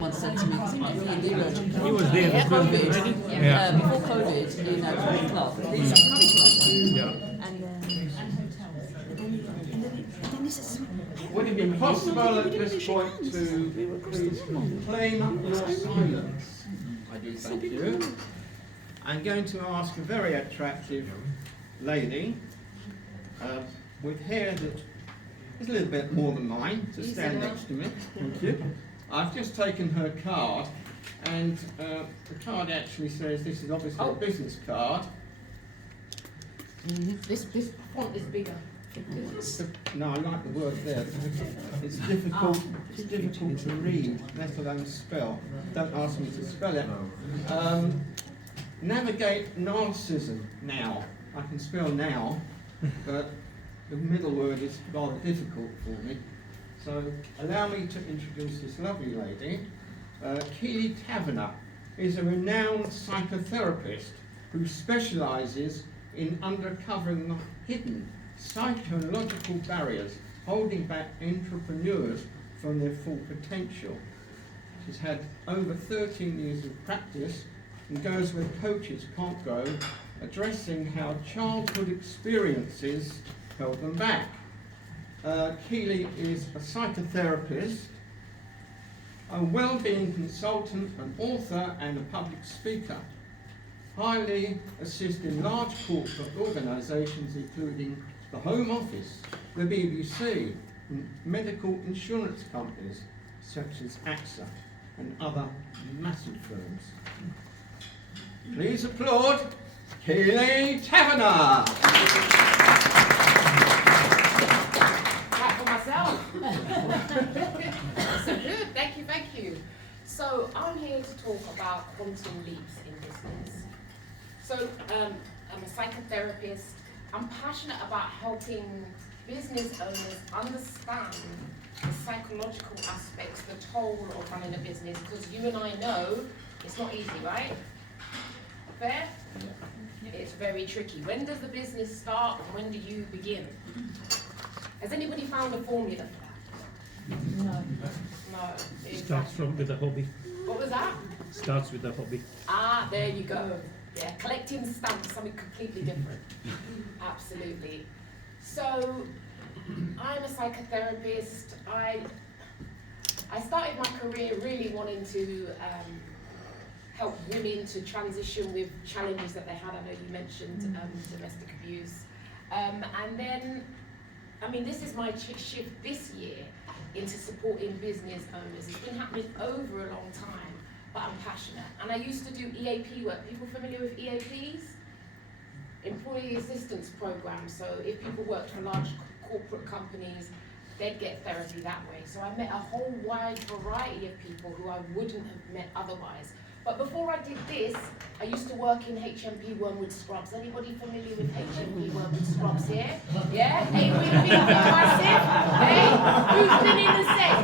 One said to me, because he was He was there as well. COVID, Yeah. before COVID in a country club. They used to come club. Yeah. And then he says, Would it be possible at this point to please claim your silence? I do thank you. I'm going to ask a very attractive lady with hair that is a little bit more than mine to stand next to me. Thank you. I've just taken her card, and the card actually says this is obviously a business card. This font is bigger. No, I like the word there. It's difficult. It's difficult to read, let alone spell. Don't ask me to spell it. Navigate narcissism now. I can spell now, but the middle word is rather difficult for me. So allow me to introduce this lovely lady. Keely Taverner is a renowned psychotherapist who specialises in uncovering the hidden psychological barriers holding back entrepreneurs from their full potential. She's had over 13 years of practice and goes where coaches can't go, addressing how childhood experiences held them back. Keely is a psychotherapist, a well-being consultant, an author and a public speaker. Highly assist in large corporate organisations including the Home Office, the BBC, and medical insurance companies such as AXA and other massive firms. Please applaud Keely Taverner. For myself. So good, thank you. So I'm here to talk about quantum leaps in business. So I'm a psychotherapist. I'm passionate about helping business owners understand the psychological aspects, the toll of running a business, because you and I know it's not easy, right? Fair? It's very tricky. When does the business start and when do you begin? Has anybody found a formula for that? No. Exactly. Starts with a hobby. What was that? Starts with a hobby. Ah, there you go. Yeah, collecting stamps, something completely different. Absolutely. So, I'm a psychotherapist. I started my career really wanting to help women to transition with challenges that they had. I know you mentioned domestic abuse. And then, I mean, this is my shift this year into supporting business owners. It's been happening over a long time, but I'm passionate. And I used to do EAP work. People familiar with EAPs? Employee Assistance Programs. So if people worked for large corporate companies, they'd get therapy that way. So I met a whole wide variety of people who I wouldn't have met otherwise. But before I did this, I used to work in HMP Wormwood Scrubs. Anybody familiar with HMP Wormwood Scrubs here? Yeah? Hey, we've been Hey? Who's been in the safe?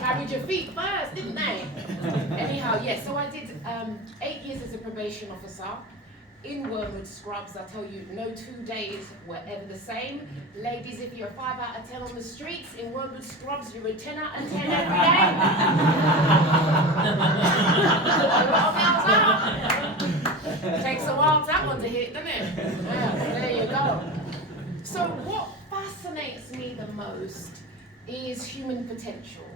Carried your feet first, didn't they? Anyhow, yeah, so I did 8 years as a probation officer in Wormwood Scrubs. I tell you, no 2 days were ever the same. Ladies, if you're a 5 out of 10 on the streets, in Wormwood Scrubs, you're a 10 out of 10 every day. Takes a while for that one to hit, doesn't it? Yeah, there you go. So what fascinates me the most is human potential.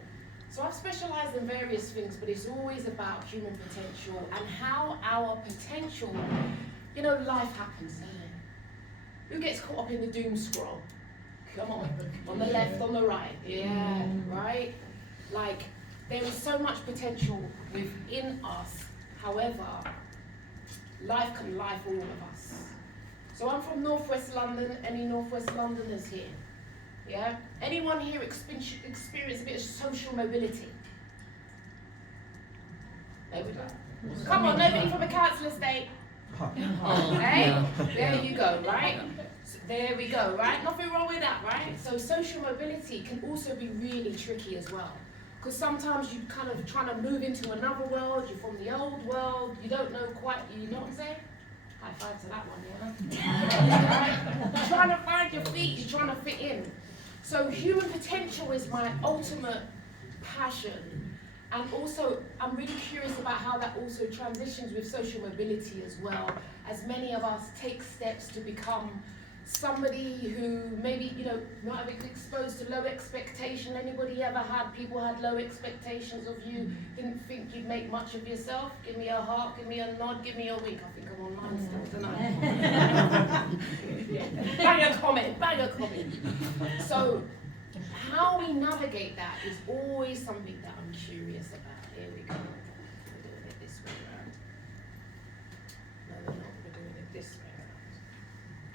So I've specialised in various things, but it's always about human potential and how our potential, you know, life happens, doesn't it? Who gets caught up in the doom scroll? Come on the left, on the right. Yeah, right? Like, there is so much potential within us. However, life can lie for all of us. So I'm from Northwest London. Any Northwest Londoners here? Yeah? Anyone here experience a bit of social mobility? Nobody. Come on, nobody from a council estate. Hey? There you go, right? So there we go, right? Nothing wrong with that, right? So social mobility can also be really tricky as well. Because sometimes you kind of trying to move into another world, you're from the old world, you don't know quite, you know what I'm saying? High five to that one, yeah? Right? You're trying to find your feet, you're trying to fit in. So human potential is my ultimate passion. And also, I'm really curious about how that also transitions with social mobility as well, as many of us take steps to become somebody who maybe, not having been exposed to low expectation. Anybody ever had people had low expectations of you, didn't think you'd make much of yourself? Give me a heart, give me a nod, give me a wink. I think I'm online still tonight. Bang a comment. So, how we navigate that is always something that I'm curious about. Here we go. We're doing it this way around. No, we're not. We're doing it this way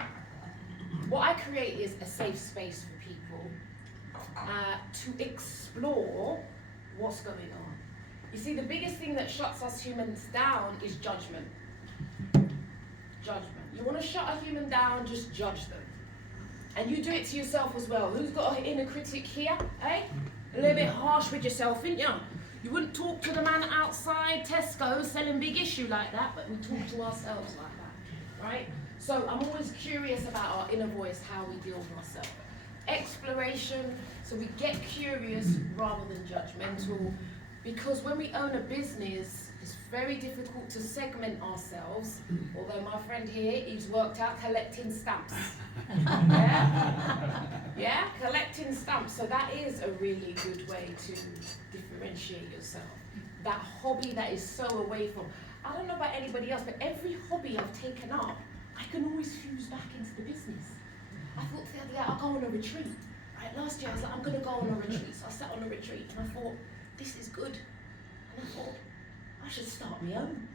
around. What I create is a safe space for people to explore what's going on. You see, the biggest thing that shuts us humans down is judgment. Judgment. You want to shut a human down, just judge them. And you do it to yourself as well. Who's got an inner critic here, eh? A little bit harsh with yourself, ain't you? You wouldn't talk to the man outside Tesco selling big issue like that, but we talk to ourselves like that, right? So I'm always curious about our inner voice, how we deal with ourselves. Exploration, so we get curious rather than judgmental, because when we own a business, it's very difficult to segment ourselves, although my friend here, he's worked out collecting stamps. Yeah, collecting stamps. So that is a really good way to differentiate yourself. That hobby that is so away from, I don't know about anybody else, but every hobby I've taken up, I can always fuse back into the business. I thought the other day, I'll go on a retreat. Right, last year I was like, I'm going to go on a retreat. So I sat on a retreat and I thought, this is good. And I thought, I should start my own.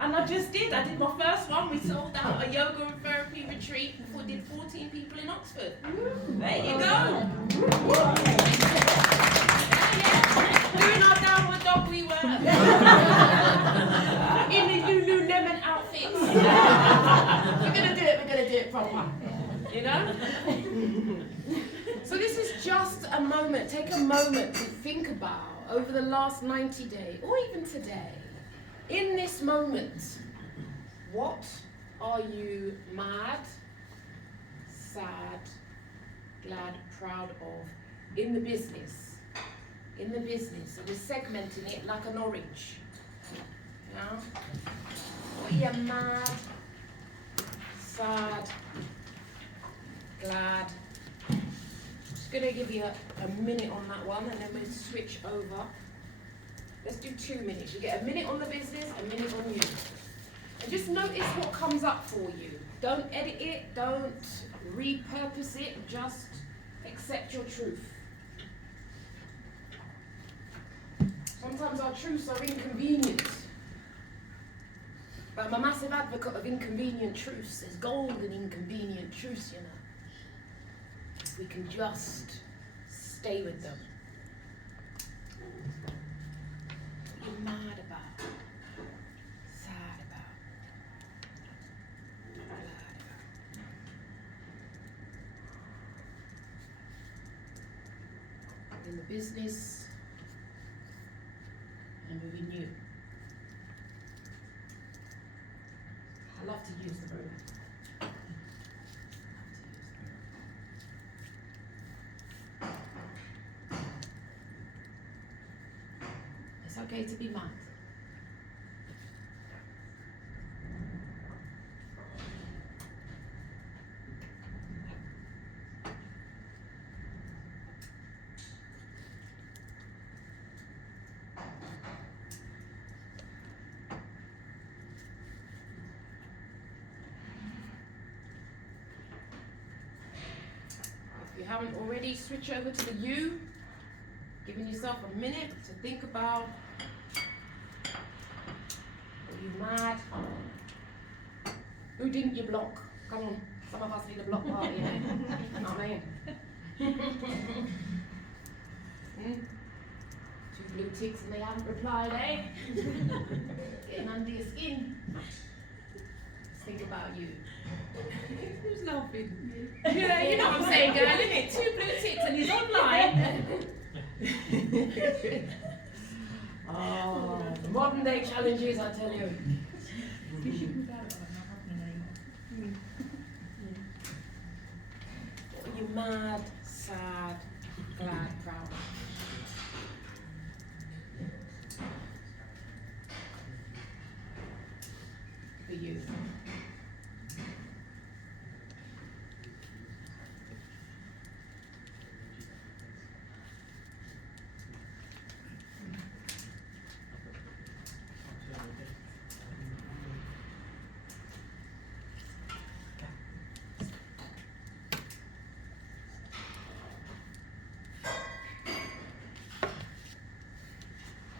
And I just did. I did my first one. We sold out a yoga and therapy retreat. We did 14 people in Oxford. There you go. Doing our downward dog we were. In the Lululemon outfits. We're going to do it proper. You know? So this is just a moment. Take a moment to think about over the last 90 days, or even today, in this moment, what are you mad, sad, glad, proud of in the business? In the business, so we're segmenting it like an orange. You know? What are you mad, sad, glad? Just going to give you a minute on that one, and then we'll switch over. Let's do 2 minutes. You get a minute on the business, a minute on you. And just notice what comes up for you. Don't edit it, don't repurpose it, just accept your truth. Sometimes our truths are inconvenient. But I'm a massive advocate of inconvenient truths. There's gold in inconvenient truths, you know. We can just stay with them. What are you mad about? Sad about? Glad about? In the business and within you. I love to use the room. It's okay to be mad. If you haven't already, switch over to the you. Giving yourself a minute to think about, are you mad? Who didn't you block? Come on, some of us need a block party, you know what I mean? Two blue ticks and they haven't replied, eh? Getting under your skin. Let's think about you. Who's laughing? Yeah, you know what I'm saying, girl, isn't it? Two blue ticks and he's online. Oh, modern day challenges, I tell you. Are you mad, sad, proud of? For you.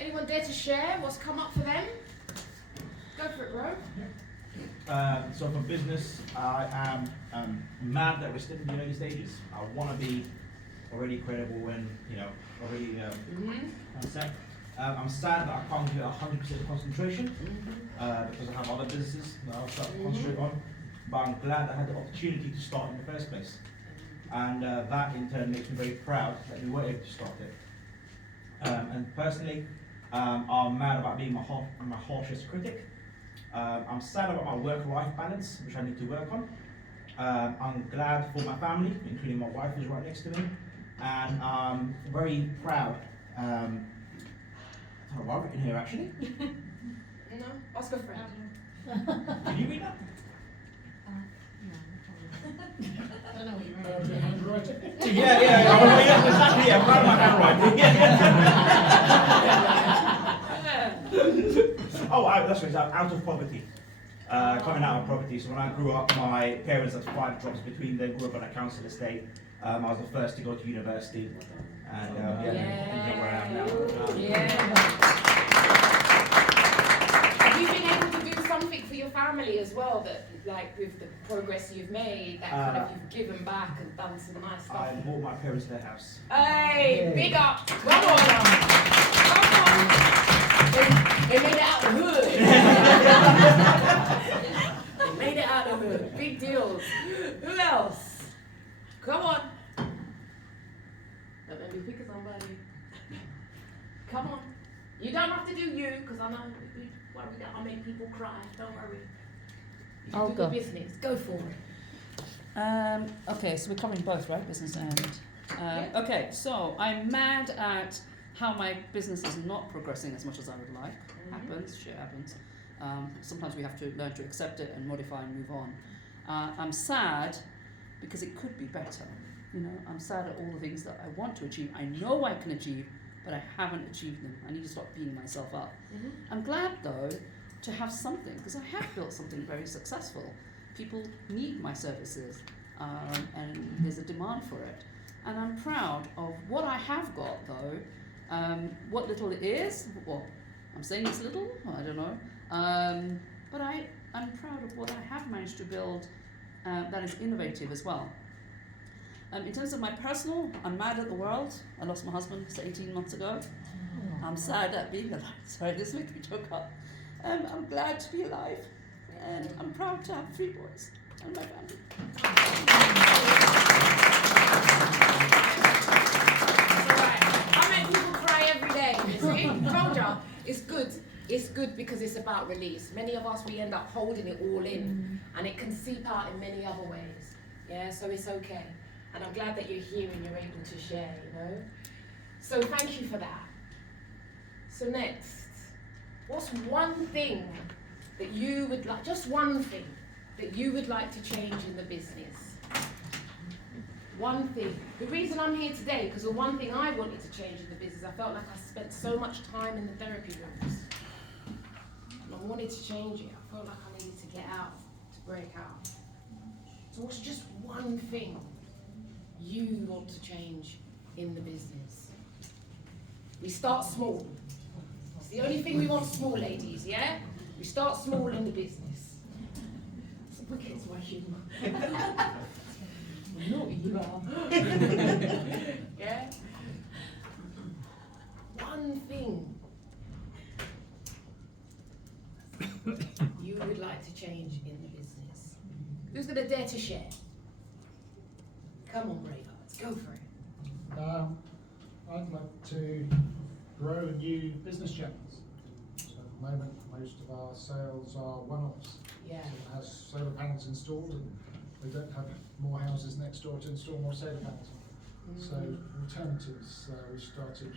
Anyone dare to share what's come up for them? Go for it, bro. So for business, I am mad that we're still in the early stages. I want to be already credible and already set. I'm sad that I can't get 100% concentration because I have other businesses that I'll start to concentrate on. But I'm glad I had the opportunity to start in the first place, and that in turn makes me very proud that we were able to start it. And personally, I'm mad about being my harshest critic. I'm sad about my work-life balance, which I need to work on. I'm glad for my family, including my wife who's right next to me. And I'm very proud. I don't know what I've written here actually. No? Ask a friend. Can you read that? Yeah, exactly. Yeah, I'm proud of my handwriting. Oh, that's right. Out of poverty. Coming out of poverty. So when I grew up, my parents had 5 drops between them. Grew up on a council estate. I was the first to go to university, and where I am now. Have you been able to do something for your family as well? That, like, with the progress you've made, that kind of you've given back and done some nice stuff. I bought my parents their house. Hey, big up! Come on! Come on! They made it out the hood. They made it out the hood. Big deals. Who else? Come on. Don't let me pick somebody. Come on. You don't have to do you, because I know you worry that I'll make people cry. Don't worry. You I'll do go. the business. Go for it. Okay, so we're covering both, right? Business and. Okay, so I'm mad at how my business is not progressing as much as I would like. Happens, shit happens. Sometimes we have to learn to accept it and modify and move on. I'm sad because it could be better. I'm sad at all the things that I want to achieve. I know I can achieve, but I haven't achieved them. I need to stop beating myself up. I'm glad though to have something, because I have built something very successful. People need my services, and there's a demand for it. And I'm proud of what I have got though. What little it is, well, I'm saying it's little, I don't know. But I'm proud of what I have managed to build that is innovative as well. In terms of my personal, I'm mad at the world. I lost my husband 18 months ago. I'm sad at being alive. Sorry, this makes me choke up. I'm glad to be alive, and I'm proud to have 3 boys and my family. I make people cry every day. See? Told ya. It's good. It's good because it's about release. Many of us, we end up holding it all in, and it can seep out in many other ways. Yeah, so it's okay. And I'm glad that you're here and you're able to share, So thank you for that. So next, what's one thing that you would like, just one thing, that you would like to change in the business? One thing. The reason I'm here today, because the one thing I wanted to change in the business, I felt like I spent so much time in the therapy rooms. And I wanted to change it. I felt like I needed to get out, to break out. So what's just one thing you want to change in the business? We start small. It's the only thing we want, small, ladies, yeah? We start small in the business. It's wicked, my humour. Naughty you are. Yeah? One thing you would like to change in the business. Who's going to dare to share? Come on, Bravehearts, go for it. I'd like to grow new business channels. So at the moment, most of our sales are one-offs. Yeah. So it has solar panels installed, and we don't have more houses next door to install more solar panels. So alternatives, we started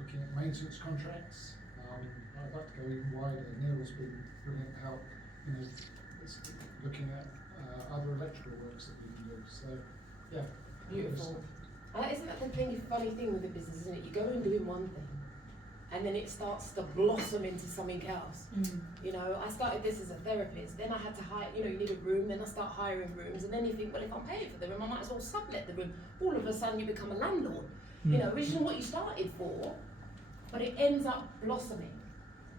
looking at maintenance contracts. I'd like to go even wider. Neil has been brilliant help, looking at other electrical works that we can do. So, yeah. Beautiful. Isn't that the funny thing with the business, isn't it? You go and doing one thing, and then it starts to blossom into something else. You know, I started this as a therapist, then I had to hire, you need a room, then I start hiring rooms, and then you think, well, if I'm paying for the room, I might as well sublet the room. All of a sudden you become a landlord, which isn't what you started for, but it ends up blossoming.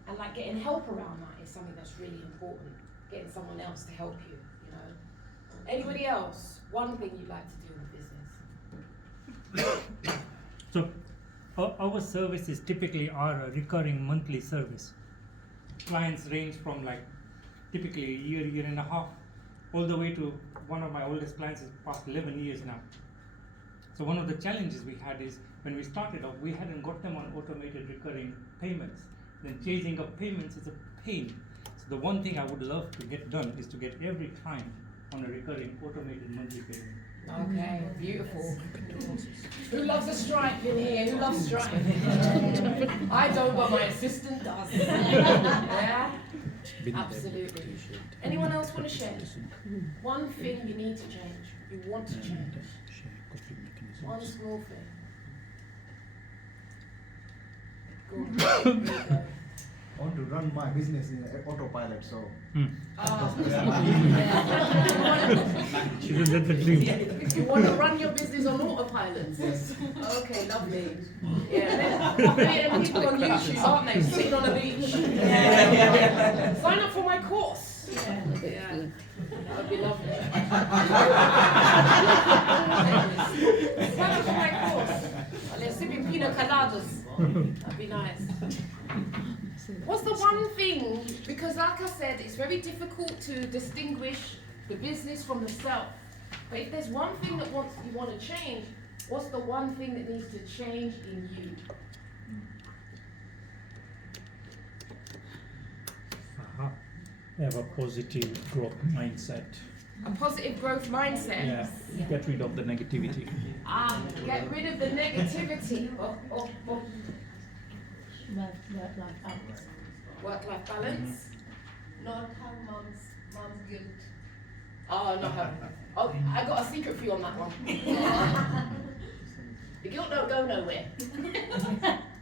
And like getting help around that is something that's really important. Getting someone else to help you, Anybody else? One thing you'd like to do in the business? So our services typically are a recurring monthly service. Clients range from like typically a year and a half, all the way to one of my oldest clients is past 11 years now. So one of the challenges we had is when we started off, we hadn't got them on automated recurring payments. Then chasing up payments is a pain. So the one thing I would love to get done is to get every client on a recurring automated monthly payment. Okay, beautiful. Who loves a stripe in here? Who loves stripe? I don't, but my assistant does. Yeah? Absolutely. Anyone else want to share? One thing you need to change, you want to change. One small thing. Go on. There you go. I want to run my business in autopilot, so. Isn't that the dream? You want to run your business on autopilot? Yes. Okay, lovely. Yeah, many people on YouTube, aren't they, sitting on a beach? Sign up for my course. Yeah, that would be lovely. Sign up for my course. And they're sipping pina coladas. That'd be nice. What's the one thing, because like I said, it's very difficult to distinguish the business from the self. But if there's one thing that you want to change, what's the one thing that needs to change in you? They have a positive growth mindset. A positive growth mindset. Yeah. Get rid of the negativity. Get rid of the negativity. Work-life balance. Work-life balance. Not have mom's guilt. Oh, not her. Oh, I got a secret for you on that one. The guilt don't go nowhere.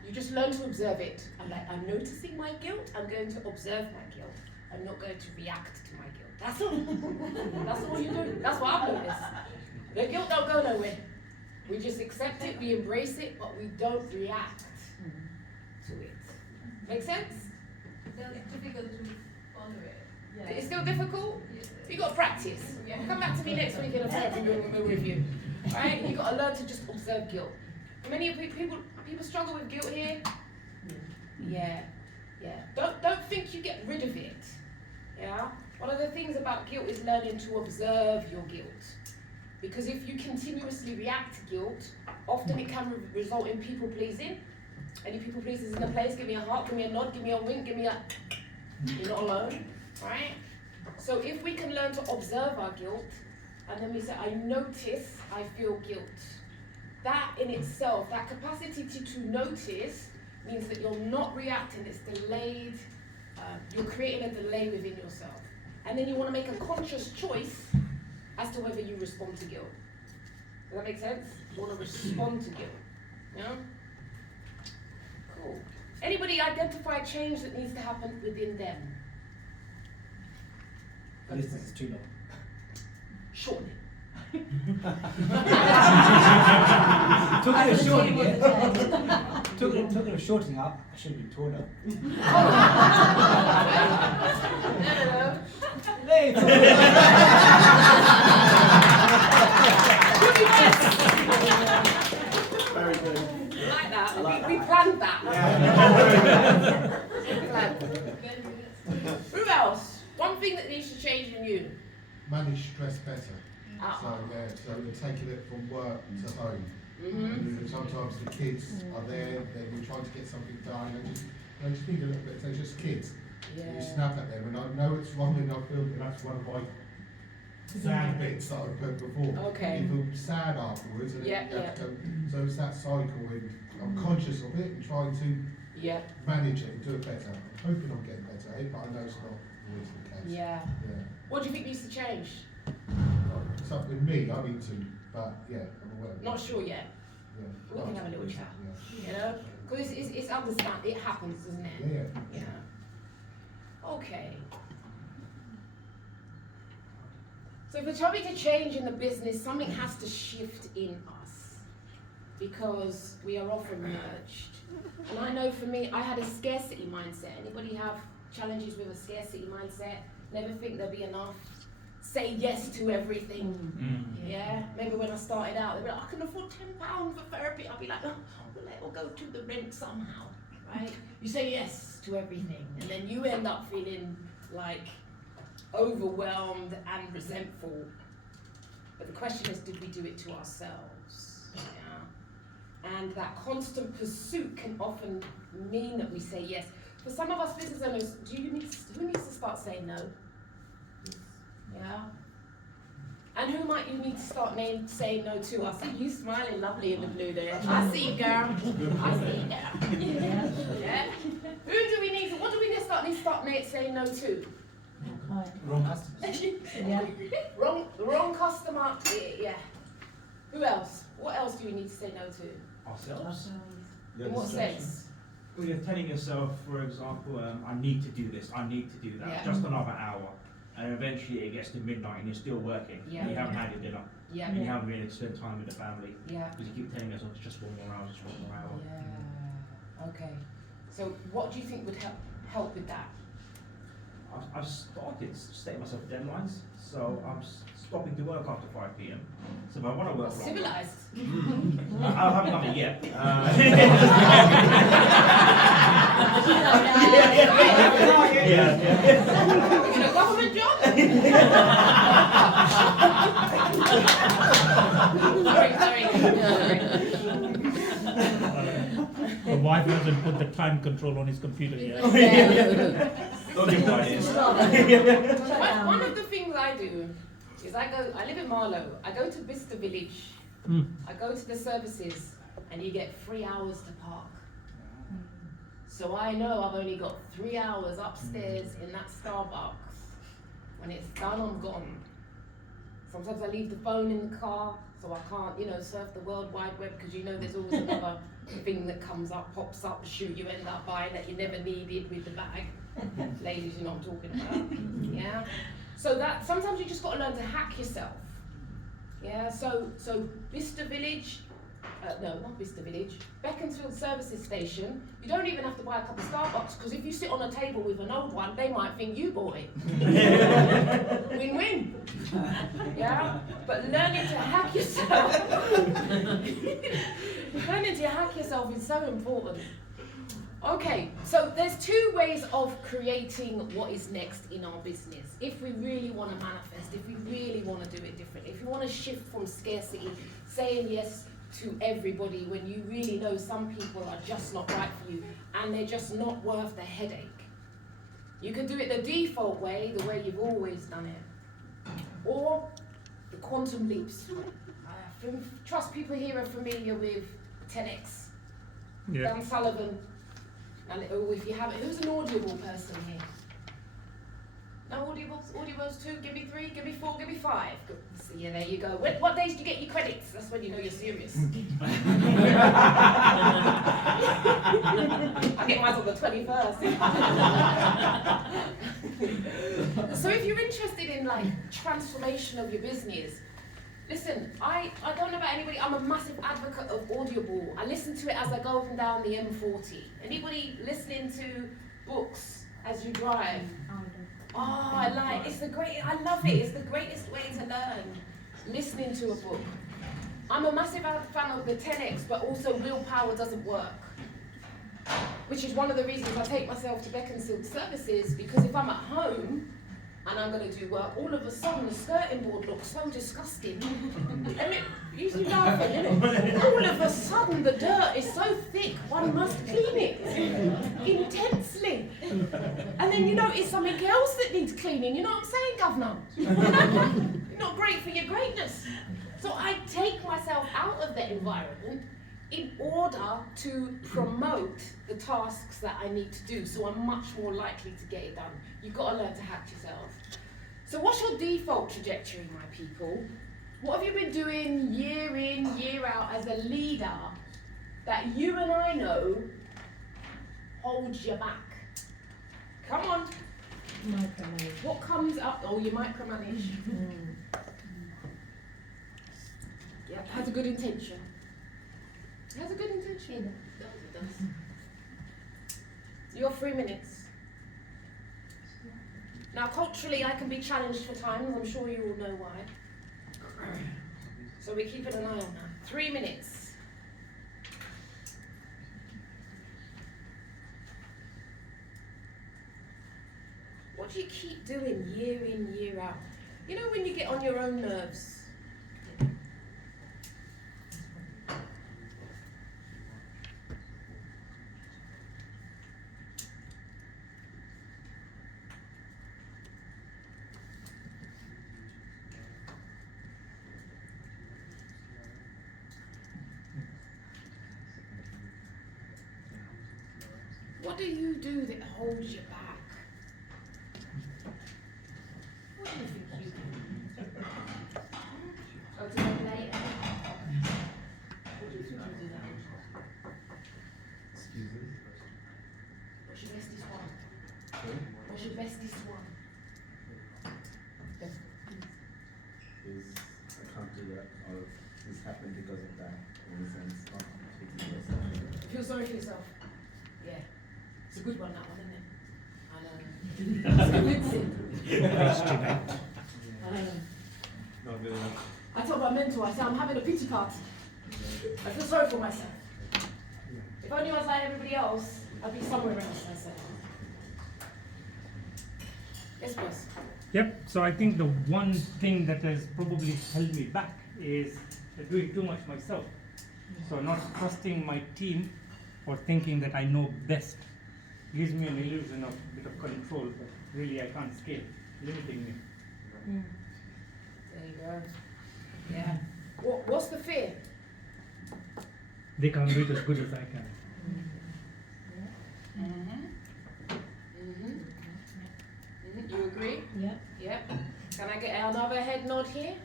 You just learn to observe it. I'm noticing my guilt. I'm going to observe my guilt. I'm not going to react to my guilt. That's all. That's all you do. That's what I've noticed. The guilt don't go nowhere. We just accept it, we embrace it, but we don't react to it. Make sense? It's difficult to follow it. It's still difficult? Yes. You got to practice. Come back to me next week in a therapy review. Right? You got to learn to just observe guilt. Many people struggle with guilt here. Yeah. Don't think you get rid of it. Yeah. One of the things about guilt is learning to observe your guilt. Because if you continuously react to guilt, often it can result in people pleasing. Any people pleasers in the place? Give me a heart, give me a nod, give me a wink, give me a... You're not alone, right? So if we can learn to observe our guilt, and then we say, I notice I feel guilt. That in itself, that capacity to notice, means that you're not reacting, it's delayed. You're creating a delay within yourself. And then you want to make a conscious choice as to whether you respond to guilt. Does that make sense? You want to respond to guilt. Yeah? Cool. Anybody identify a change that needs to happen within them? This is too long. Shortly. Talking of shortening it. Talking of shortening up, I should have been taller. Very good. Like that. We planned that. Who else? One thing that needs to change in you. Manage stress better. So we're taking it from work to home. Mm-hmm. Sometimes the kids are there, we're trying to get something done, and they just need a little bit. They're just kids. Yeah. You snap at them, and I know it's wrong, and I feel that that's one of my sad bits that I've put before. Okay. You feel sad afterwards, and Yeah, you have to go, so it's that cycle, and I'm conscious of it and trying to Yeah. manage it and do it better. I'm hoping I'm getting better at it, but I know it's not always the case. Yeah. Yeah. What do you think needs to change? It's up with me, I need to, but yeah, I'm aware of it. Not sure yet. Yeah. We can have a little chat. Yeah. You know, because it's understand. It happens, doesn't it? Yeah, yeah. Yeah. Okay. So if we're trying to change in the business, something has to shift in us because we are often merged. And I know for me, I had a scarcity mindset. Anybody have challenges with a scarcity mindset? Never think there'll be enough. Say yes to everything. Yeah. Maybe when I started out, they'd be like, I can afford £10 for therapy. I'll be like, oh, well, it'll go to the rent somehow, right? You say yes to everything, and then you end up feeling like overwhelmed and resentful. But the question is, did we do it to ourselves? Yeah. And that constant pursuit can often mean that we say yes. For some of us business owners, who needs to start saying no? Yeah. And who might you need to start saying no to? I see you smiling lovely in the blue there. I see you, girl. I see you, girl. Yeah. Who do we need to, what do we need to start saying no to? Wrong customers. Yeah. Wrong customer. Yeah. Who else? What else do we need to say no to? Ourselves. In what sense? Well, you're telling yourself, for example, I need to do this, I need to do that, Yeah. just another hour. And eventually it gets to midnight and you're still working. Yeah. And you haven't had your dinner. Yeah. And you haven't really spent time with the family. Yeah. Because you keep telling yourself it's just 1 more hour, just 1 more hour. Yeah. Okay. So what do you think would help with that? I've started setting myself deadlines, so I'm stopping to work after 5 p.m. So if I want to work longer, Civilized. I haven't done it yet. In a government job? sorry. The wife hasn't put the time control on his computer yet. Don't give ideas. One of the things I do is I live in Marlow, I go to Bicester Village, I go to the services, and you get 3 hours to park. So I know I've only got 3 hours upstairs in that Starbucks. When it's done, I'm gone. Sometimes I leave the phone in the car, so I can't, surf the World Wide Web, because there's always another thing that comes up, pops up, the shoe you end up buying that you never needed with the bag. Ladies, you know what I'm talking about. Yeah. So that sometimes you just got to learn to hack yourself. Yeah. So Bicester Village, no, not Bicester Village, Beaconsfield Services Station. You don't even have to buy a cup of Starbucks, because if you sit on a table with an old one, they might think you bought it. Win-win. Yeah. But learning to hack yourself, learning to hack yourself is so important. Okay, so there's 2 ways of creating what is next in our business. If we really want to manifest, if we really want to do it differently, if you want to shift from scarcity, saying yes to everybody when you really know some people are just not right for you and they're just not worth the headache. You can do it the default way, the way you've always done it. Or the quantum leaps. Trust people here are familiar with 10x. Yeah. Dan Sullivan. And if you have it, who's an Audible person here? No Audibles? Audibles 2, give me 3, give me 4, give me 5. Good. So yeah, there you go. What days do you get your credits? That's when you know you're serious. I get mine on the 21st. So if you're interested in transformation of your business, listen, I don't know about anybody, I'm a massive advocate of Audible. I listen to it as I go up and down the M40. Anybody listening to books as you drive? Oh, I love it. It's the greatest way to learn, listening to a book. I'm a massive fan of the 10x, but also willpower doesn't work. Which is one of the reasons I take myself to Beaconsfield Services, because if I'm at home, and I'm going to do work, all of a sudden the skirting board looks so disgusting. I mean, usually laughing, innit? All of a sudden the dirt is so thick, one must clean it intensely. And then you notice something else that needs cleaning, you know what I'm saying, Governor? You know goodness. So I take myself out of that environment in order to promote the tasks that I need to do, so I'm much more likely to get it done. You've got to learn to hack yourself. So what's your default trajectory, my people? What have you been doing year in, year out as a leader that you and I know holds you back? Come on. Micromanage. What comes up? Oh, you micromanage. Yeah, has a good intention. It has a good intention. It does. Your 3 minutes. Now, culturally, I can be challenged for times. I'm sure you all know why. So we're keeping an eye on that. 3 minutes. What do you keep doing year in, year out? You know when you get on your own nerves? What do you do that holds you back? What do you think you do? Go to bed later? What do you think you do that? Excuses. What's your bestest one? Sorry? What's your bestest one? Is I can't do that, or this happened because of that, in a sense, not taking yourself. Feel sorry for yourself. Yeah. It's a good one, that one, isn't it? I know. It's convincing. I know. Not good enough. I told my mentor, I said, I'm having a pity party. I feel sorry for myself. If only I was like everybody else, I'd be somewhere else, I said. Yes, please. Yep, so I think the one thing that has probably held me back is doing too much myself. So not trusting my team or thinking that I know best gives me an illusion of a bit of control, but really I can't scale, limiting me. There you go. Yeah. What's the fear? They can't do it as good as I can. You agree? Yeah. Yeah. Can I get another head nod here?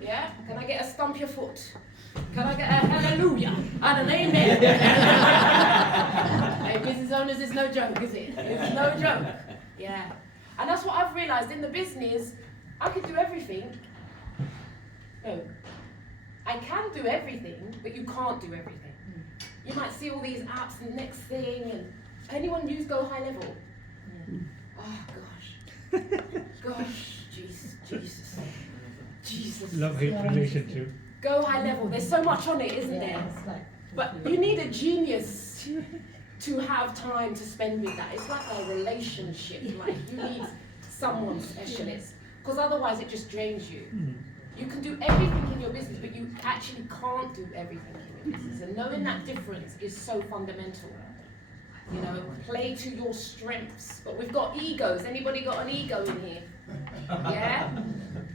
Yeah. Can I get a stomp your foot? Can I get a hallelujah and an amen? Hey, business owners, it's no joke, is it? It's no joke. Yeah. And that's what I've realised in the business. I could do everything. No. I can do everything, but you can't do everything. You might see all these apps and next thing, and anyone use Go High Level? Oh gosh. Gosh, Jesus. Love-hate relationship. Go High Level, there's so much on it, isn't there? But you need a genius to have time to spend with that. It's like a relationship, like you need someone specialist, because otherwise it just drains you. You can do everything in your business, but you actually can't do everything in your business. And knowing that difference is so fundamental. You know, play to your strengths. But we've got egos. Anybody got an ego in here? Yeah?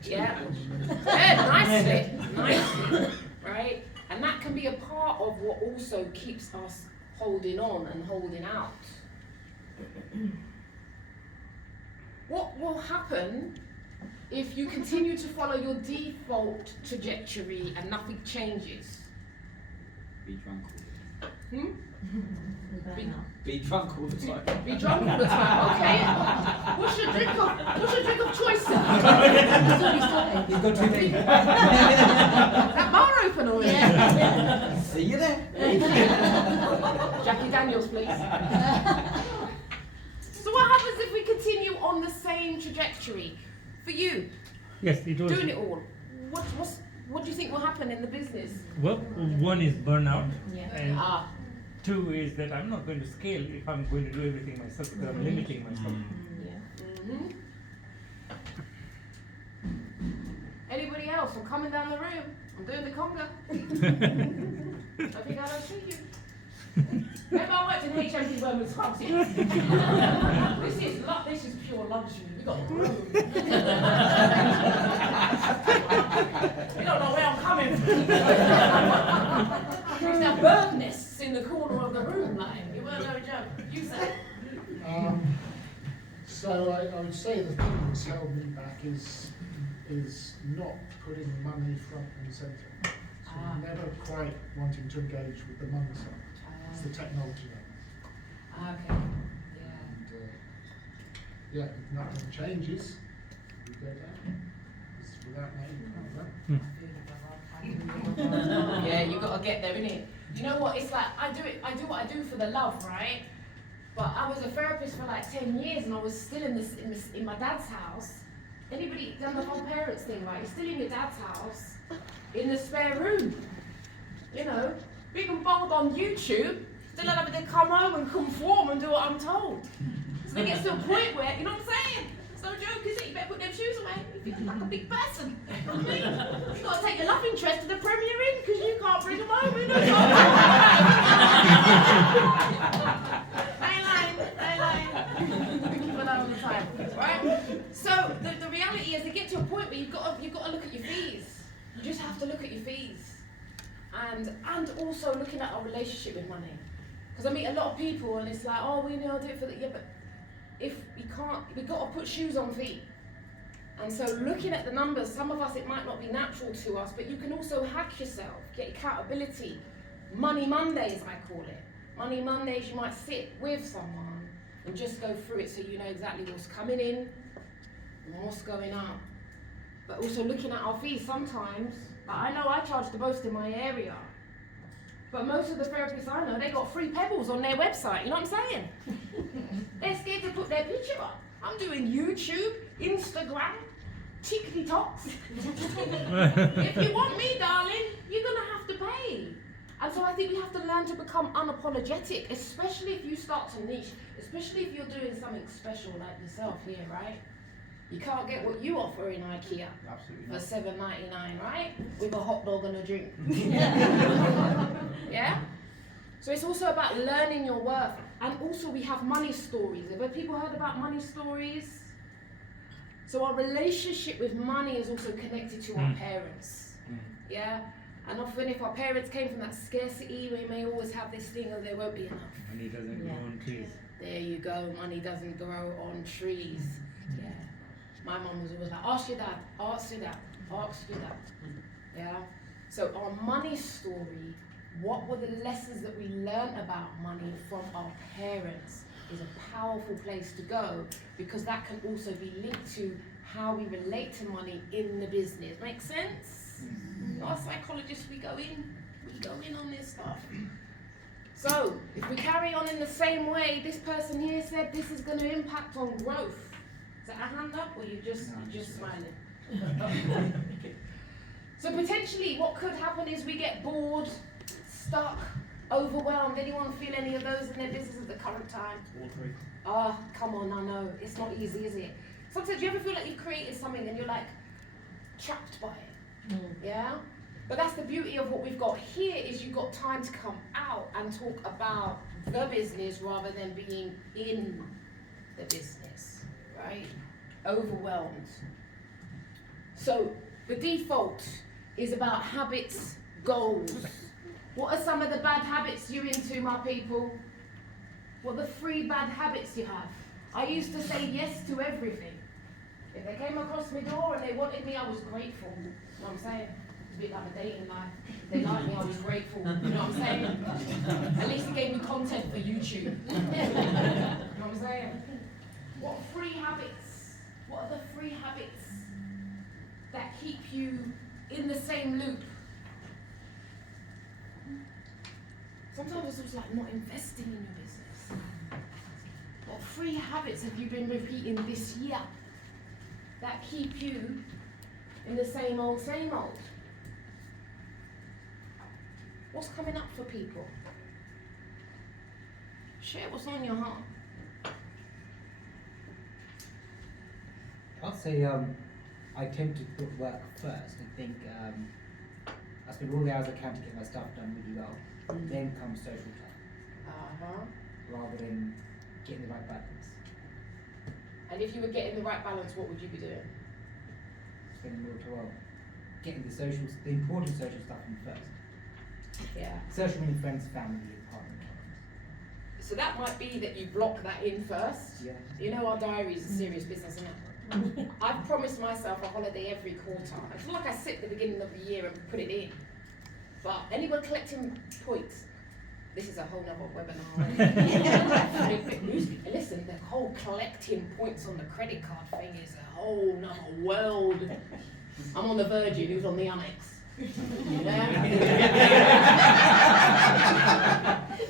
Yeah. Yeah, nicely. Right? And that can be a part of what also keeps us holding on and holding out. What will happen if you continue to follow your default trajectory and nothing changes? Be drunk all Hmm? Be drunk all the time. Be drunk all the time. Okay. What's your drink of choice, sir? He's got too many. Is that bar open already? See you there. Jackie Daniels, please. So what happens if we continue on the same trajectory? For you, Yes, it was. doing it all, what do you think will happen in the business? Well, one is burnout, and Ah, two is that I'm not going to scale if I'm going to do everything myself because I'm limiting myself. mhm. Anybody else? I'm coming down the room. I'm doing the conga. I think I don't see you. Remember I worked in HMP Women's Club. This is pure luxury. We got the room. You don't know where I'm coming from. There's that bird nests in the corner of the room, like, it weren't no joke. You said. So I would say the thing that's held me back is not putting money front and centre. So never quite wanting to engage with the money side. It's the technology element. Okay. Yeah, if nothing changes, we go down. Because without money, you can't run. Yeah, you gotta get there, innit? You know what? It's like I do what I do for the love, right? But I was a therapist for like 10 years, and I was still in my dad's house. Anybody done the whole parents thing, right? You're still in your dad's house, in the spare room. You know, big and bold on YouTube, still having to come home and conform and do what I'm told. So it gets to a point where, you know what I'm saying? It's no joke, is it? You better put them shoes away. You feel like a big person. You know what I mean? You've got to take your love interest to the Premier Inn because you can't bring them home. You know what I keep an eye on the time, right? So the reality is, they get to a point where you've got to look at your fees. You just have to look at your fees, and also looking at our relationship with money. Because I meet a lot of people, and it's like, oh, we know I'll do it for the but if we can't, we've got to put shoes on feet. And so looking at the numbers, some of us it might not be natural to us, but you can also hack yourself, get accountability. Money Mondays, I call it. Money Mondays, you might sit with someone and just go through it so you know exactly what's coming in and what's going out. But also looking at our fees sometimes, like I know I charge the most in my area, but most of the therapists I know, they got free pebbles on their website, you know what I'm saying? They're scared to put their picture up. I'm doing YouTube, Instagram, TikToks. If you want me, darling, you're gonna have to pay. And so I think we have to learn to become unapologetic, especially if you start to niche, especially if you're doing something special like yourself here, right? You can't get what you offer in IKEA for $7.99, right? With a hot dog and a drink. Yeah? So it's also about learning your worth. And also we have money stories. Have people heard about money stories? So our relationship with money is also connected to our parents. Yeah? And often if our parents came from that scarcity, we may always have this thing of there won't be enough. Money doesn't grow on trees. There you go, money doesn't grow on trees. Yeah. My mum was always like, ask your dad, ask your dad, ask your dad. Yeah? So our money story, what were the lessons that we learned about money from our parents, is a powerful place to go, because that can also be linked to how we relate to money in the business. Make sense? Our psychologists, we go in on this stuff. So, if we carry on in the same way, this person here said this is going to impact on growth. Is that a hand up, or you're just smiling? So potentially what could happen is we get bored, stuck, overwhelmed. Anyone feel any of those in their business at the current time? All three. Ah, come on, I know, it's not easy, is it? Sometimes do you ever feel like you've created something and you're like trapped by it? Yeah? But that's the beauty of what we've got here, is you've got time to come out and talk about the business rather than being in the business, right? Overwhelmed. So the default is about habits, goals. What are some of the bad habits you're into, my people? What are the 3 bad habits you have? I used to say yes to everything. If they came across my door and they wanted me, I was grateful. You know what I'm saying? It's a bit like a dating life. If they liked me, I was grateful. You know what I'm saying? At least it gave me content for YouTube. You know what I'm saying? What 3 habits? What are the 3 habits that keep you in the same loop? Sometimes it's also like not investing in your business. What 3 habits have you been repeating this year that keep you in the same old, same old? What's coming up for people? Share what's on your heart. I'll say I tend to put work first and think I spend all the hours I can to get my stuff done really well. Then comes social time. rather than getting the right balance. And if you were getting the right balance, what would you be doing? Spending more time getting the important social stuff in first. Yeah. Social meaning friends, family, and partner. So that might be that you block that in first. Yeah. You know, our diary is a serious business, isn't it? I've promised myself a holiday every quarter. I feel like I sit at the beginning of the year and put it in. But anyone collecting points, this is a whole nother webinar. Listen, the whole collecting points on the credit card thing is a whole nother world. I'm on the Virgin, who's on the Amex? Yeah.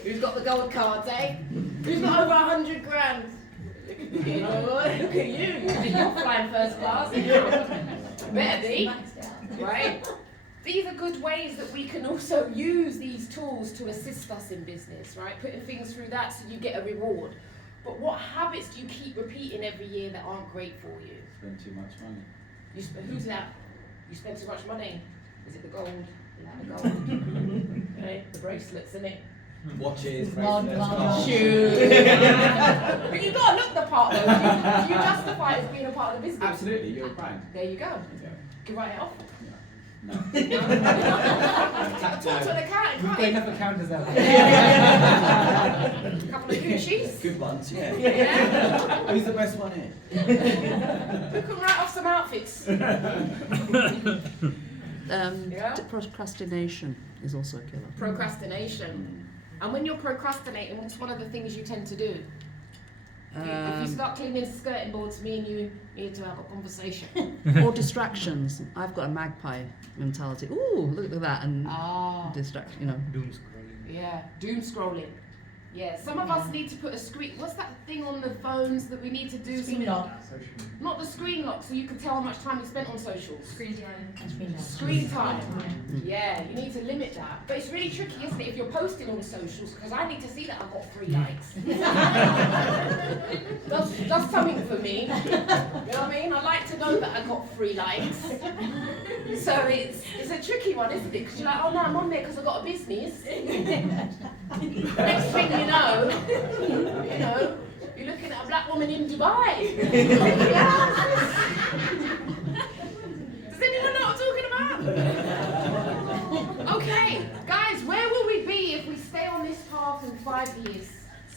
Who's got the gold cards, eh? Who's got over 100 grand? You know, look at you. You're flying first class. Better be, right? These are good ways that we can also use these tools to assist us in business, right? Putting things through that so you get a reward. But what habits do you keep repeating every year that aren't great for you? Spend too much money. Who's that? You spend too much money. Is it the gold? Is that the gold? Right? The bracelets, isn't it? Watches, Shoes. But you've got to look the part though. You justify it as being a part of the business. Absolutely, you're a brand. There you go. Yeah. You can write it off. No. Talk to an accountant, We've got can't enough accountants out you? there. A couple of Gucci's. Good ones, yeah. Yeah. Who's the best one here? Who can write off some outfits? Yeah. Procrastination is also a killer. Procrastination. And when you're procrastinating, what's one of the things you tend to do? If you start cleaning skirting boards, me and you need to have a conversation. Or distractions. I've got a magpie mentality. Ooh, look at that, and distract. You know. Doom scrolling. Yeah, doom scrolling. Yeah, some of us need to put a screen. What's that thing on the phones that we need to do? Screen lock. Not the screen lock, so you can tell how much time you spent on socials. Screen time. Screen time. Yeah, you need to limit that. But it's really tricky, isn't it? If you're posting on socials, because I need to see that I've got 3 likes. That's something for me. You know what I mean? I like to know that I got 3 likes. So it's a tricky one, isn't it? Because you're like, oh no, I'm on there because I've got a business. Next thing you know, you're looking at a black woman in Dubai. Does anyone know what I'm talking about? Okay, guys, where will we be if we stay on this path in 5 years?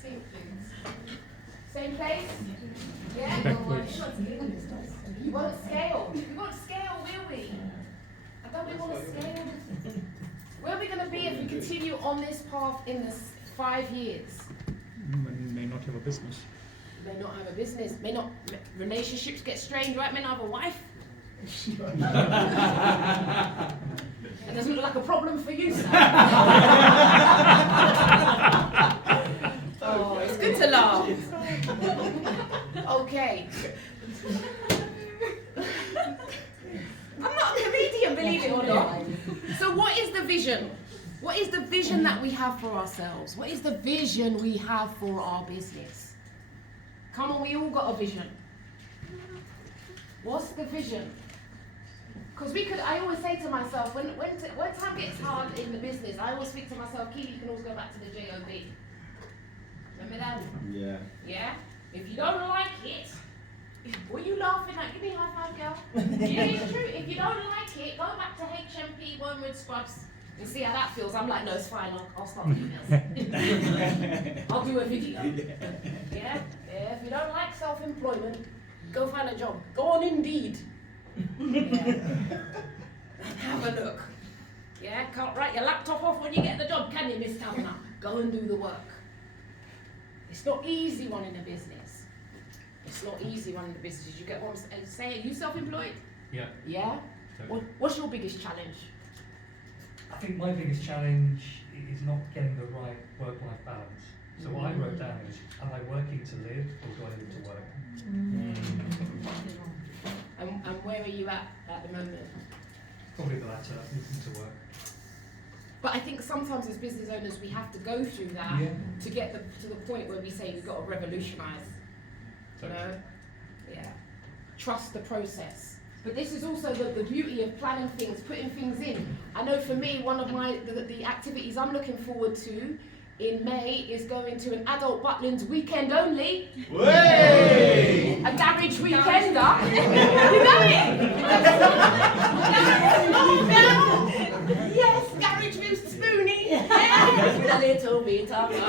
Same things. Same place? Yeah? You won't scale. We won't scale, will we? I don't we want to scale? Where are we going to be if we continue on this path in this 5 years? May not have a business. May not have a business. May not. Relationships get strained, right? May not have a wife. It doesn't look like a problem for you, sir. Oh, it's good to laugh. Okay. I'm not a comedian, believe it or not. So what is the vision? What is the vision that we have for ourselves? What is the vision we have for our business? Come on, we all got a vision. What's the vision? Because I always say to myself, when time gets hard in the business, I always think to myself, Keely, you can always go back to the JOB. Remember that? Yeah. Yeah? If you don't like it, what are you laughing at? Give me a high five, girl. Yeah, it's true. If you don't like it, go back to HMP, Wormwood Scrubs, and see how that feels. I'm like, no, it's fine. I'll start doing this. I'll do a video. Yeah? Yeah, if you don't like self-employment, go find a job. Go on Indeed. Yeah. Have a look. Yeah, can't write your laptop off when you get the job, can you, Miss Taverner? Go and do the work. It's not easy running a business. It's not easy running a business. You get what I'm saying? Are you self-employed? Yeah. Yeah? What's your biggest challenge? I think my biggest challenge is not getting the right work-life balance. So what I wrote down is, am I working to live or do I live to work? And where are you at the moment? Probably the latter, looking to work. But I think sometimes as business owners we have to go through that to get to the point where we say we've got to revolutionise. You know? Yeah. Trust the process. But this is also the beauty of planning things, putting things in. I know for me, one of the activities I'm looking forward to in May is going to an adult Butlins weekend only. Way! A garage weekender. You know it? Yes, garage with Spoonie. Yeah, with a little bit of love.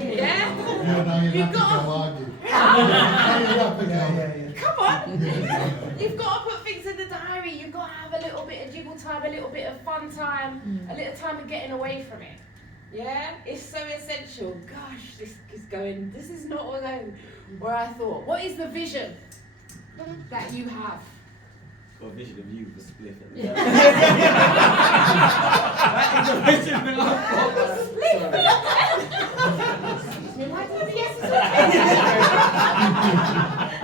Yeah. You've got come on. You've got to put things in the diary. You've got to have a little bit of jiggle time, a little bit of fun time, a little time of getting away from it. Yeah, it's so essential. Gosh, this is not what I'm where I thought. What is the vision that you have? Got a vision of you for split.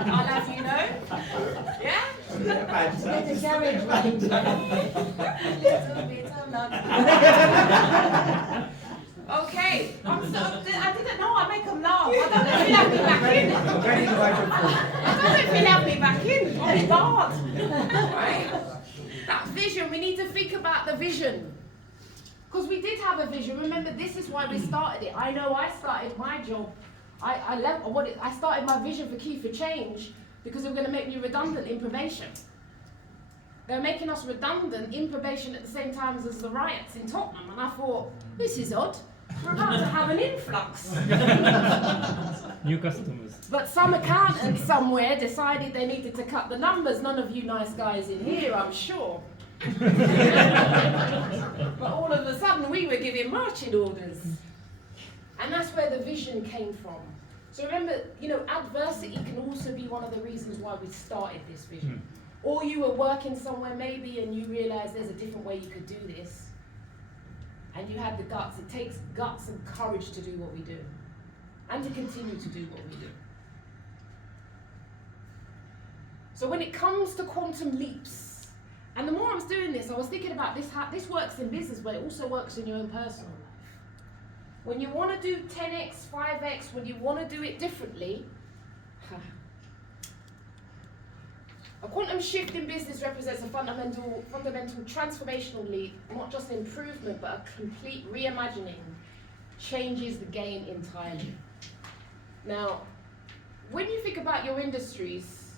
I'll have you know. Yeah? Okay. I didn't know I'd make them laugh. I don't know if you'll have me back in. I don't know if you'll have me back in. Oh, God. Right? That vision, we need to think about the vision. Because we did have a vision. Remember, this is why we started it. I know I started my job. I started my vision for Key for Change because they were going to make me redundant in probation. They're making us redundant in probation at the same time as the riots in Tottenham. And I thought, this is odd. We're about to have an influx. New customers. But some accountant somewhere decided they needed to cut the numbers. None of you nice guys in here, I'm sure. But all of a sudden we were giving marching orders. And that's where the vision came from. So remember, adversity can also be one of the reasons why we started this vision. Or you were working somewhere maybe and you realised there's a different way you could do this. And you had the guts. It takes guts and courage to do what we do. And to continue to do what we do. So when it comes to quantum leaps, and the more I was doing this, I was thinking about this, how this works in business, but it also works in your own personal life. When you want to do 10x, 5x, when you want to do it differently, a quantum shift in business represents a fundamental transformational leap, not just an improvement, but a complete reimagining, changes the game entirely. Now, when you think about your industries,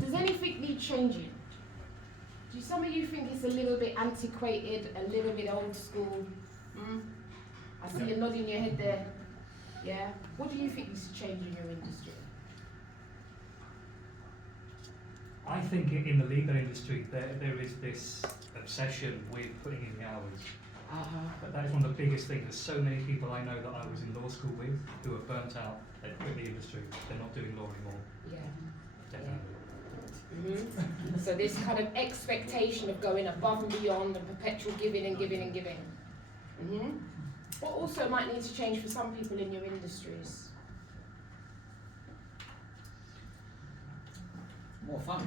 does anything need changing? Do some of you think it's a little bit antiquated, a little bit old school? I see you nodding your head there. Yeah? What do you think needs to change in your industry? I think in the legal industry there is this obsession with putting in the hours. But that is one of the biggest things. There's so many people I know that I was in law school with who are burnt out. They quit the industry. They're not doing law anymore. Yeah. Definitely. Mm-hmm. So this kind of expectation of going above and beyond and perpetual giving and giving and giving. Mm-hmm. What also might need to change for some people in your industries? More fun.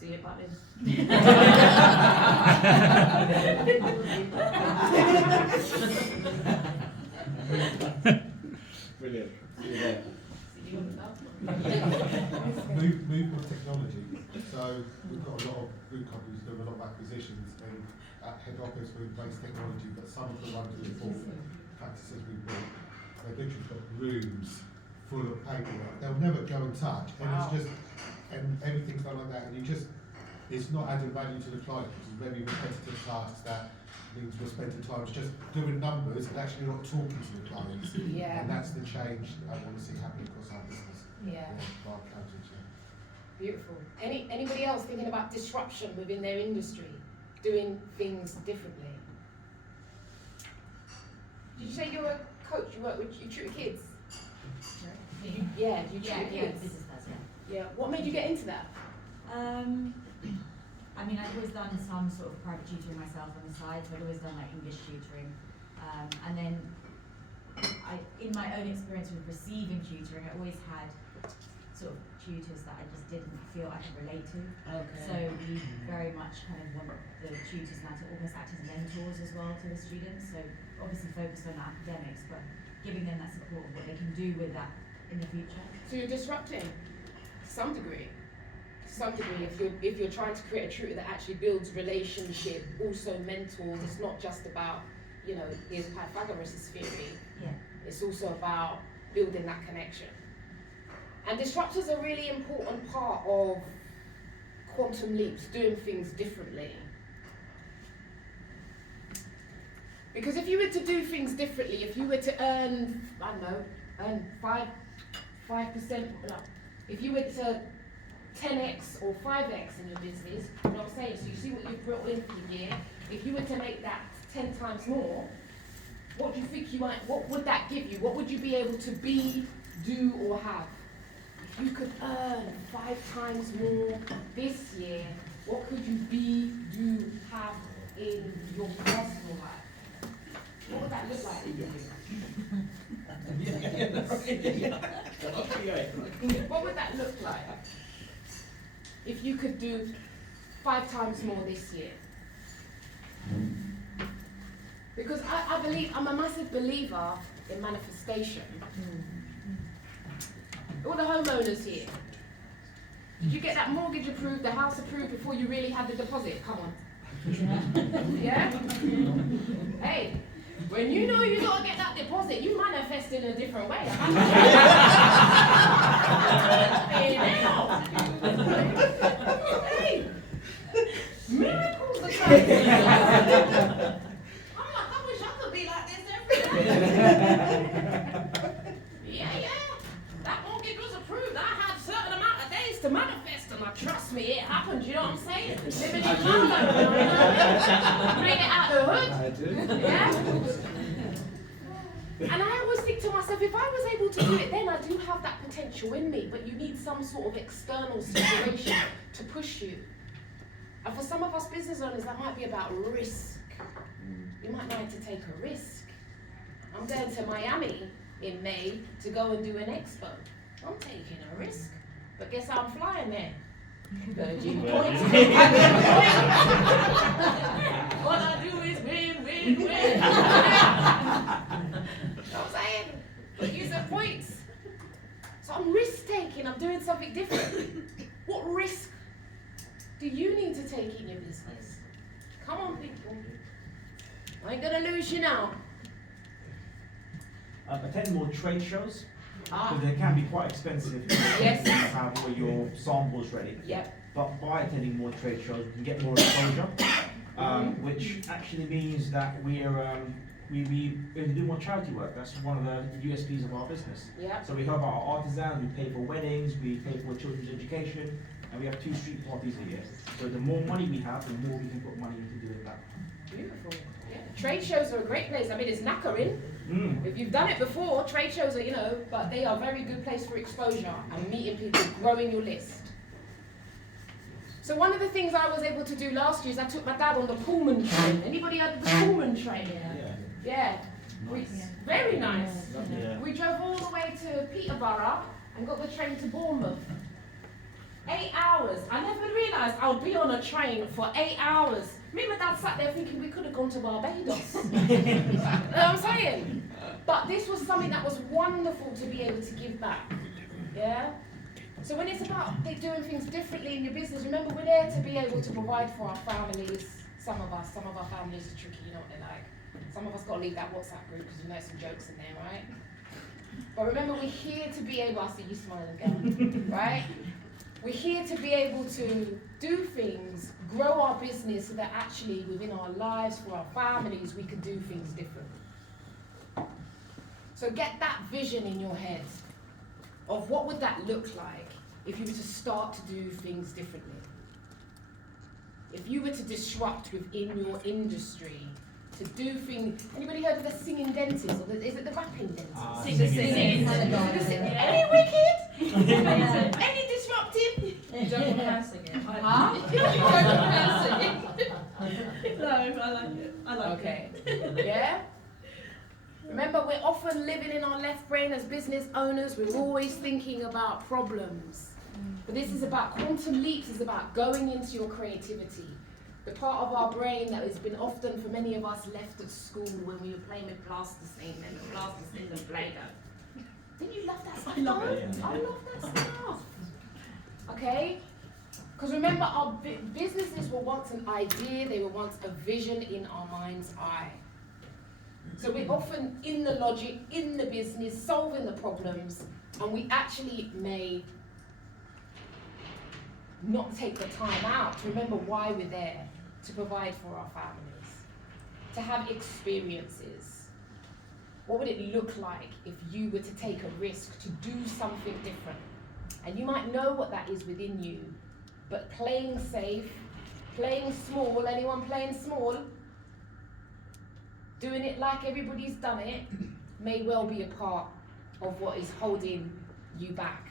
See you, buddy. Brilliant. See you there. Move with technology. So we've got a lot of food companies doing a lot of acquisitions, and at head office we place technology, but some of the ones we bought, practices we bought, they've literally got rooms full of paperwork. They'll never go and touch, and it's just, and everything's done like that, and it's not adding value to the client, because it's very repetitive tasks that means we're spending time just doing numbers and actually not talking to the clients. Yeah. And that's the change I want to see happen across our business. Yeah. For our accountants, yeah. Beautiful. Anybody else thinking about disruption within their industry, doing things differently? Did you say you're a coach? You tutor kids? You tutor kids. Business class, Yeah. What made you get into that? I mean, I've always done some sort of private tutoring myself on the side, so I've always done like English tutoring. And then in my own experience with receiving tutoring, I always had sort of tutors that I just didn't feel I could relate to. Okay. So we very much kind of want the tutors now to almost act as mentors as well to the students. So obviously focused on academics, but giving them that support of what they can do with that in the future. So you're disrupting to some degree. some degree, if you're trying to create a tutor that actually builds relationship, also mentors, it's not just about, you know, here's Pythagoras' theory. Yeah. It's also about building that connection. And disruptors are a really important part of quantum leaps, doing things differently. Because if you were to do things differently, if you were to earn, I don't know, earn 5%, if you were to 10x or 5x in your business, you know what I'm saying? So you see what you've brought in for the year. If you were to make that 10 times more, what do you think you might, what would that give you? What would you be able to be, do, or have? If you could earn 5 times more this year, what could you be, do, have in your personal life? What would that look like? What would that look like if you could do 5 times more this year? Because I believe, I'm a massive believer in manifestation. All the homeowners here, did you get that mortgage approved, the house approved before you really had the deposit? Come on. Yeah? Hey, when you know you gotta get that deposit, you manifest in a different way. Hey, miracles are coming. I'm like, I wish I could be like this every day. Yeah. That mortgage was approved. I had a certain amount of days to manifest, and trust me, it happened. You know what I'm saying? Living in London, you know? Made it out the hood. I do. Yeah. And I always think to myself, if I was able to do it then, I do have that potential in me, but you need some sort of external situation to push you. And for some of us business owners, that might be about risk. You might need to take a risk. I'm going to Miami in May to go and do an expo. I'm taking a risk, but guess how I'm flying there? Virgin points. All I do is win. You know what I'm saying? But use the points. So I'm risk taking, I'm doing something different. What risk do you need to take in your business? Come on, people. I ain't gonna lose you now. Attend more trade shows, Ah. because they can be quite expensive. Yes. To have all your samples ready. Yep. But by attending more trade shows, we can get more exposure, which actually means that we do more charity work. That's one of the USPs of our business. Yep. So we help our artisans, we pay for weddings, we pay for children's education, and we have 2 street parties a year. So the more money we have, the more we can put money into doing that. Beautiful. Yeah. Trade shows are a great place. I mean, it's knackering. If you've done it before, trade shows are, but they are a very good place for exposure and meeting people, growing your list. So one of the things I was able to do last year is I took my dad on the Pullman train. Anybody heard of the Pullman train? Yeah. Very nice. Yeah. We drove all the way to Peterborough and got the train to Bournemouth. 8 hours. I never realised I would be on a train for 8 hours. Me and my dad sat there thinking we could have gone to Barbados. You know what I'm saying? But this was something that was wonderful to be able to give back. Yeah? So when it's about doing things differently in your business, remember we're there to be able to provide for our families. Some of our families are tricky, you know what they're like. Some of us got to leave that WhatsApp group because we know some jokes in there, right? But remember, we're here to be able, I see you smiling, girl, right? We're here to be able to do things, grow our business so that actually within our lives, for our families, we can do things differently. So get that vision in your head of what would that look like if you were to start to do things differently. If you were to disrupt within your industry, to do things. Anybody heard of the singing dentist? Or is it the rapping dentist? Singing. Any wicked? Any disruptive? You don't want to sing it. Huh? You don't want to sing it. No, I like it. I like Okay. Yeah? Remember, we're often living in our left brain as business owners. We're always thinking about problems. But this is about quantum leaps, is about going into your creativity. The part of our brain that has been often, for many of us, left at school when we were playing with plasticine and plasticine and Play-Doh. Didn't you love that stuff? I love it. I love that stuff. Okay? Because remember, our businesses were once an idea, they were once a vision in our mind's eye. So we're often in the logic, in the business, solving the problems, and we actually may not take the time out to remember why we're there, to provide for our families, to have experiences. What would it look like if you were to take a risk to do something different? And you might know what that is within you, but playing safe, playing small, anyone playing small, doing it like everybody's done it, may well be a part of what is holding you back.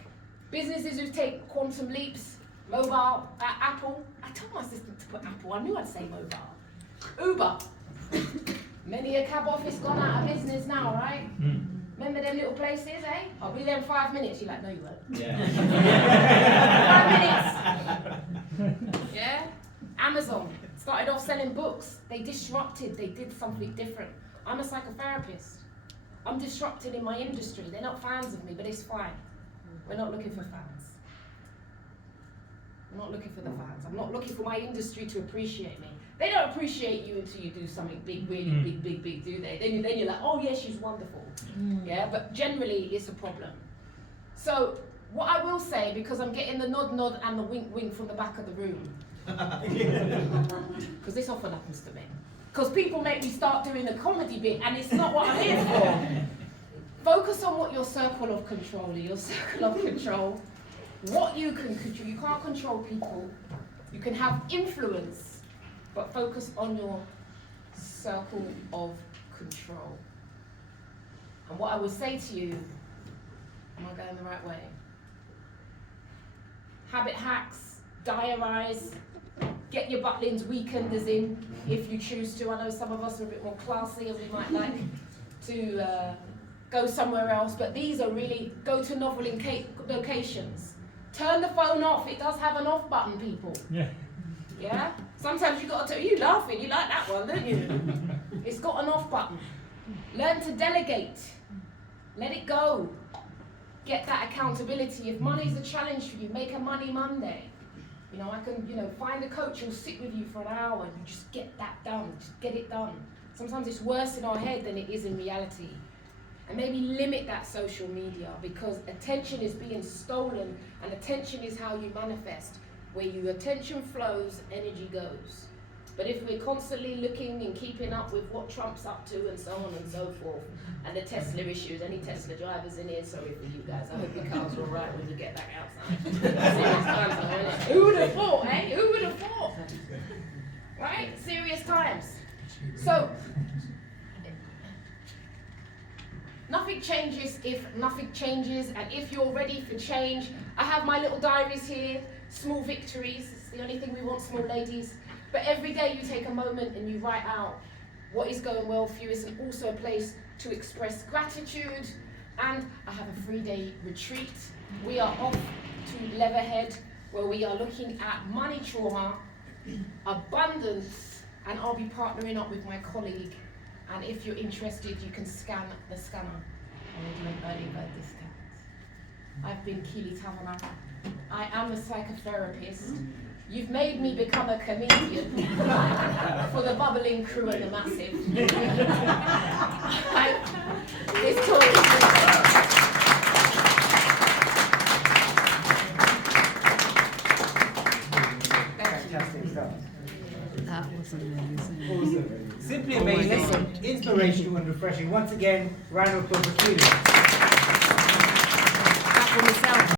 Businesses who take quantum leaps, mobile, Apple. I told my assistant to put Apple, I knew I'd say mobile. Uber. Many a cab office gone out of business now, right? Remember them little places, eh? I'll be there in 5 minutes. You're like, no you won't. Yeah. 5 minutes. Yeah? Amazon started off selling books. They disrupted, they did something different. I'm a psychotherapist. I'm disrupted in my industry. They're not fans of me, but it's fine. We're not looking for fans. I'm not looking for the fans. I'm not looking for my industry to appreciate me. They don't appreciate you until you do something big, really big, do they? Then you're like, oh yeah, she's wonderful. Yeah, but generally it's a problem. So what I will say, because I'm getting the nod and the wink from the back of the room, because this often happens to me. Because people make me start doing the comedy bit, and it's not what I'm here for. Focus on what your circle of control is. Your circle of control, what you can control. You can't control people. You can have influence, but focus on your circle of control. And what I would say to you, am I going the right way? Habit hacks, diarise, get your butlins weekenders in if you choose to. I know some of us are a bit more classy and we might like to go somewhere else, but these are really go to novel locations. Turn the phone off. It does have an off button, people. Yeah. Yeah? Sometimes you got to, you laughing, you like that one, don't you? It's got an off button. Learn to delegate. Let it go. Get that accountability. If money's a challenge for you, make a Money Monday. You know, I can, find a coach who'll sit with you for an hour and you just get that done. Just get it done. Sometimes it's worse in our head than it is in reality. And maybe limit that social media, because attention is being stolen, and attention is how you manifest. Where your attention flows, energy goes. But if we're constantly looking and keeping up with what Trump's up to and so on and so forth, and the Tesla issues, any Tesla drivers in here, sorry for you guys, I hope your cars are alright when you get back outside. Serious times though, innit? Who would have thought, eh? Who would have thought? Right? Serious times. So, nothing changes if nothing changes, and if you're ready for change, I have my little diaries here, small victories. It's the only thing we want, small ladies. But every day you take a moment and you write out what is going well for you. It's also a place to express gratitude. And I have a 3-day retreat. We are off to Leatherhead, where we are looking at money trauma, abundance, and I'll be partnering up with my colleague. And if you're interested, you can scan the scanner and we'll do an early bird discount. I've been Keely Taverner. I am a psychotherapist. You've made me become a comedian for the bubbling crew and the massive. This talk Fantastic stuff. That was amazing. Awesome. Simply amazing, inspirational and refreshing. Once again, round of applause for Keely.